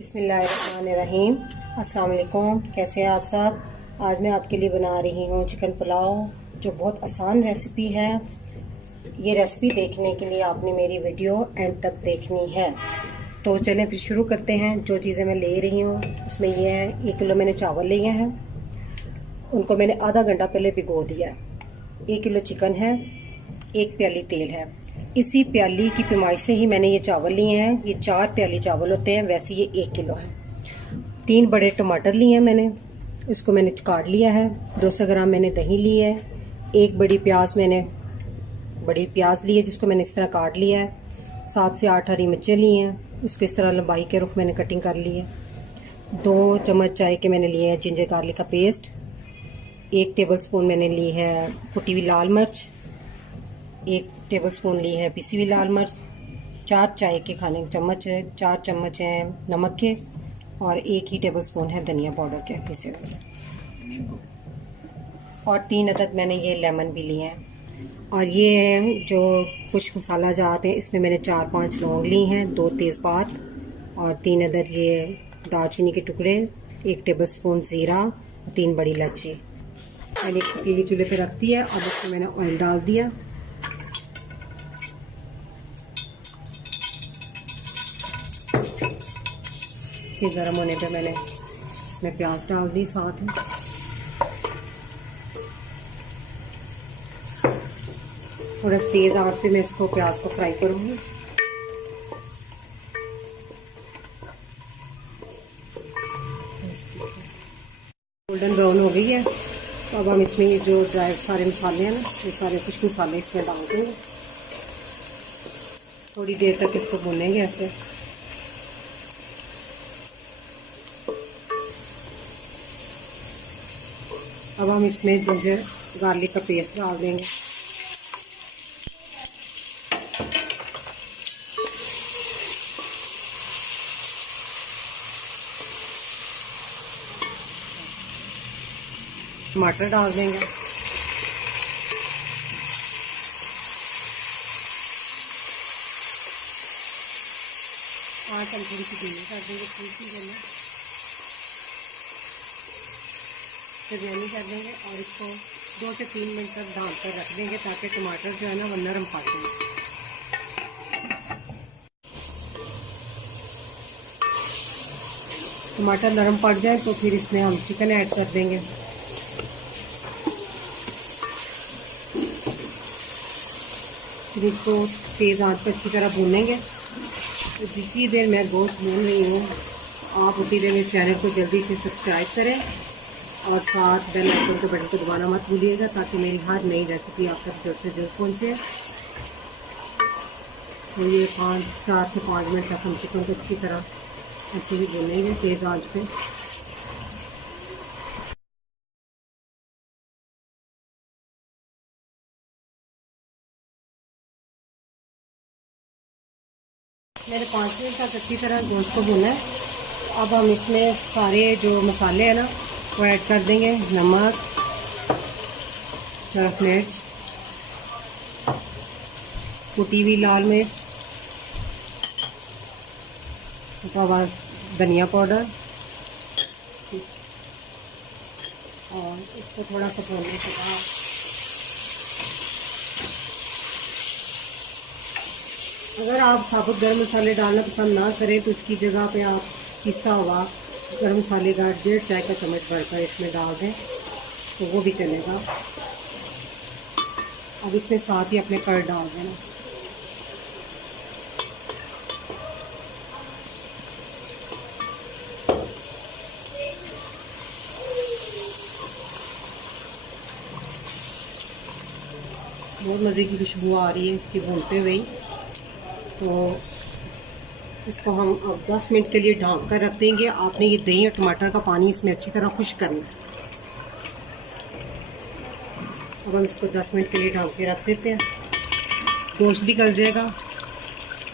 बिस्मिल्लाहिर्रहमानिर्रहीम। अस्सलाम वालेकुम। कैसे हैं आप सब? आज मैं आपके लिए बना रही हूँ चिकन पुलाव, जो बहुत आसान रेसिपी है। ये रेसिपी देखने के लिए आपने मेरी वीडियो एंड तक देखनी है। तो चलें फिर शुरू करते हैं। जो चीज़ें मैं ले रही हूँ उसमें ये है, 1 किलो मैंने चावल लिए हैं, उनको मैंने आधा घंटा पहले भिगो दिया है। 1 किलो चिकन है, 1 प्याली तेल है। इसी प्याली की पैमाइश से ही मैंने ये चावल लिए हैं। ये 4 प्याली चावल होते हैं, वैसे ये 1 किलो है। 3 बड़े टमाटर लिए हैं मैंने, इसको मैंने काट लिया है। 200 ग्राम मैंने दही ली है। 1 बड़ी प्याज मैंने बड़ी प्याज ली है, जिसको मैंने इस तरह काट लिया है। 7 से 8 हरी मिर्चें ली हैं, इसको इस तरह लंबाई के रुख मैंने कटिंग कर ली है। 2 चम्मच चाय के मैंने लिए हैं जिंजर गार्लिक का पेस्ट। 1 टेबलस्पून मैंने ली है कुटी हुई लाल मिर्च। 1 टेबलस्पून ली है पिसी हुई लाल मिर्च। 4 चाय के खाने के चम्मच है, 4 चम्मच हैं नमक के, और 1 ही टेबलस्पून है धनिया पाउडर के पिसे हुए, और 3 अदद मैंने ये लेमन भी लिए हैं। और ये जो कुछ मसाला जाते हैं, इसमें मैंने 4-5 लौंग ली हैं, 2 तेज़पात और 3 अदद ये दालचीनी के टुकड़े, 1 टेबलस्पून ज़ीरा और 3 बड़ी इलायची। मैंने पतीली चूल्हे पे रख दी है। अब इसमें मैंने ऑयल डाल दिया। फिर गर्म होने पे मैंने इसमें प्याज डाल दी साथ में। थोड़ा तेज़ आंच पे मैं इसको प्याज को फ्राई करूँगी। गोल्डन ब्राउन हो गई है। तो अब हम इसमें ये जो ड्राई सारे मसाले हैं ना, ये सारे कुछ मसाले इसमें डाल देंगे। थोड़ी देर तक इसको भूनेंगे ऐसे। अब हम इसमें जिंजर गार्लिक का पेस्ट डाल देंगे। टमाटर डाल देंगे। आँच हम थोड़ी सी धीमी कर देंगे, बिरयानी कर देंगे, और इसको 2 से 3 मिनट तक ढाँक कर रख देंगे, ताकि टमाटर जो है ना वो नरम पड़ जाए। टमाटर नरम पड़ जाए तो फिर इसमें हम चिकन ऐड कर देंगे। फिर इसको तेज़ आंच पर अच्छी तरह भूनेंगे। तो जितनी देर मैं गोश्त भून रही हूँ, आप उतनी देर मेरे चैनल को जल्दी से सब्सक्राइब करें, और साथ बेल आइकन के बटन को दबाना मत भूलिएगा, ताकि मेरी हर नई रेसिपी आप तक जल्द से जल्द पहुँचे। तो ये 4 से 5 मिनट तक हम चिकन को अच्छी तरह ऐसे ही भूनेंगे तेज़ आंच पे। मैंने 5 मिनट तक अच्छी तरह गोश्त को भुना है। अब हम इसमें सारे जो मसाले हैं ना वो ऐड कर देंगे। नमक, सफ़ेद मिर्च, कुटी हुई लाल मिर्च, उसके बाद धनिया पाउडर, और इसको थोड़ा सा भूनने के बाद अगर आप साबुत गर्म मसाले डालना पसंद ना करें तो इसकी जगह पे आप पिसा हुआ गर्म मसाले का 1.5 चाय का चम्मच भरकर इसमें डाल दें, तो वो भी चलेगा। अब इसमें साथ ही अपने कर्ड डाल देना। बहुत मज़े की खुशबू आ रही है इसकी भूनते हुए ही। तो इसको हम अब 10 मिनट के लिए ढक कर रख देंगे। आपने ये दही और टमाटर का पानी इसमें अच्छी तरह खुश्क करना है। अब हम इसको 10 मिनट के लिए ढक के रख देते हैं। गोश्त भी गल जाएगा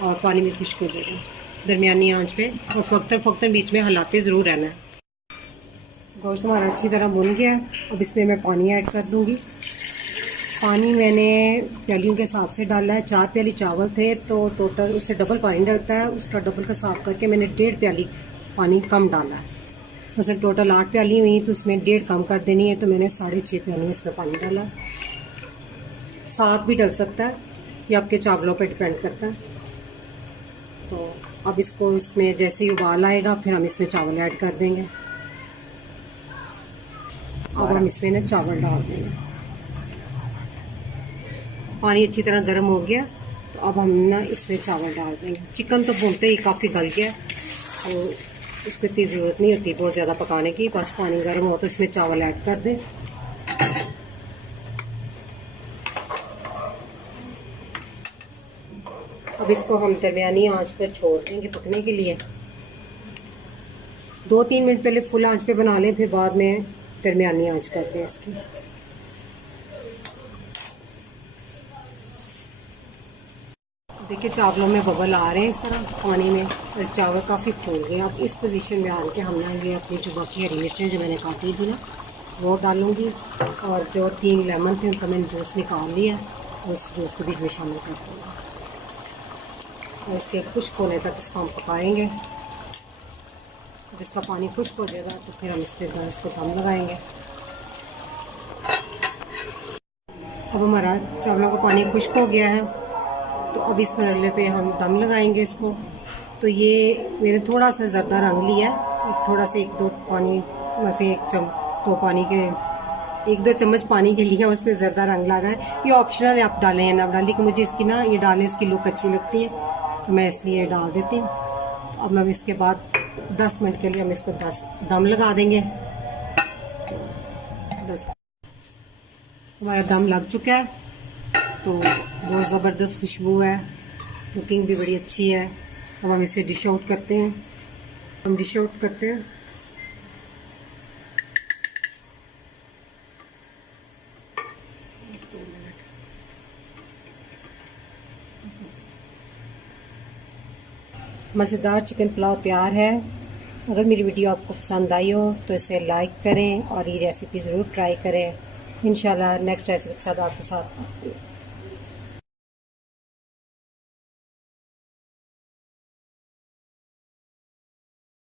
और पानी भी खुश्क हो जाएगा दरमियानी आंच पे, और फक्तन बीच में हिलाते ज़रूर रहना है। गोश्त हमारा अच्छी तरह भुन गया है। अब इसमें मैं पानी ऐड कर दूँगी। पानी मैंने प्यालियों के हिसाब से डाला है। 4 प्याली चावल थे तो टोटल उससे डबल पानी डलता है, उसका डबल का साफ करके मैंने 1.5 प्याली पानी कम डाला है। वैसे टोटल 8 प्याली हुई तो उसमें 1.5 कम कर देनी है, तो मैंने 6.5 प्याली इसमें पानी डाला। 7 भी डल सकता है, ये आपके चावलों पे डिपेंड करता है। तो अब इसको इसमें जैसे ही उबाल आएगा फिर हम इसमें चावल ऐड कर देंगे। अब हम इसमें ना चावल डाल देंगे। पानी अच्छी तरह गर्म हो गया तो अब हम ना इसमें चावल डाल देंगे। चिकन तो भूनते ही काफ़ी गल गया, तो उसको इतनी ज़रूरत नहीं होती बहुत ज़्यादा पकाने की। बस पानी गर्म हो तो इसमें चावल ऐड कर दें। अब इसको हम दरमियानी आंच पर छोड़ देंगे पकने के लिए। 2-3 मिनट पहले फुल आंच पे बना लें, फिर बाद में दरमियानी आंच कर दें इसकी। देखिए चावलों में बबल आ रहे हैं इस तरह पानी में, और चावल काफ़ी फूल गए। अब इस पोजीशन में आके हमने ये अपनी जो बाकी हरी मिर्चें जो मैंने काटी थी ना वो डालूँगी, और जो 3 लेमन थे उनका मैंने जूस निकाल लिया, उस जूस को बीच में शामिल कर दूँगा। और इसके खुश्क होने तक इसको हम पकाएंगे। जब इसका पानी खुश्क हो जाएगा तो फिर हम इस पर इसको दम लगाएंगे। अब हमारा चावलों का पानी खुश्क हो गया है, तो अब इस मरले पे हम दम लगाएंगे इसको। तो ये मैंने थोड़ा सा ज़्यादा रंग लिया है, थोड़ा सा 1-2 पानी वैसे 1-2 चम्मच पानी के लिए उसमें ज़्यादा रंग लगा है। ये ऑप्शनल है, आप डालें या ना डालें, कि मुझे इसकी ना ये डालें इसकी लुक अच्छी लगती है तो मैं इसलिए डाल देती हूँ। तो अब हम इसके बाद 10 मिनट के लिए हम इसको दम लगा देंगे। 10 हमारा दम लग चुका है, तो बहुत ज़बरदस्त खुशबू है, कुकिंग भी बड़ी अच्छी है। अब हम इसे डिश आउट करते हैं। मज़ेदार चिकन पुलाव तैयार है। अगर मेरी वीडियो आपको पसंद आई हो तो इसे लाइक करें और ये रेसिपी ज़रूर ट्राई करें। इंशाल्लाह नेक्स्ट रेसिपी के साथ आपके साथ